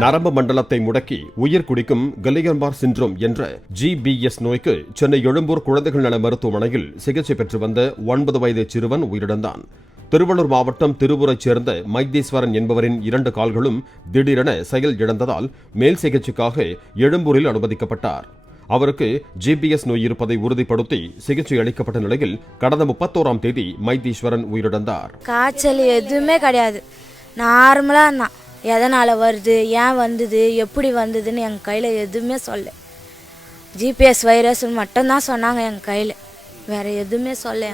நரம்பு மண்டலத்தை முடக்கி உயிர் குடிக்கும் கலியன்பார் சிண்ட்ரோம் என்ற GBS நோய்க்கு சென்னை எழும்பூர் குழந்தைகள் நல மருத்துவமனையில் சிகிச்சை பெற்று வந்த 9 வயது சிறுவன் உயிரிழந்தான். திருவள்ளூர் மாவட்டம் திருவூரைச் சேர்ந்த மைத்தீஸ்வரன் என்பவரின் 2 கால்களும் திடீரென செயல் இழந்ததால் மேல் சிகிச்சைக்காக எழும்பூரில் அனுமதிக்கப்பட்டார். அவருக்கு GBS நோய் இருப்பதை உறுதிப்படுத்தி சிகிச்சை அளிக்கப்பட்ட நிலையில் கடந்த 31ஆம் தேதி மைத்தீஸ்வரன் உயிரிழந்தார். காய்ச்சல் எதுவுமே கிடையாது, நார்மலா இருந்தான். எதனால வருது, ஏன் வந்தது, எப்படி வந்ததுன்னு எங்கள் கையில் எதுவுமே சொல்ல. GPS வைரஸ் மட்டும்தான் சொன்னாங்க எங்கள் கையில், வேற எதுவுமே சொல்ல.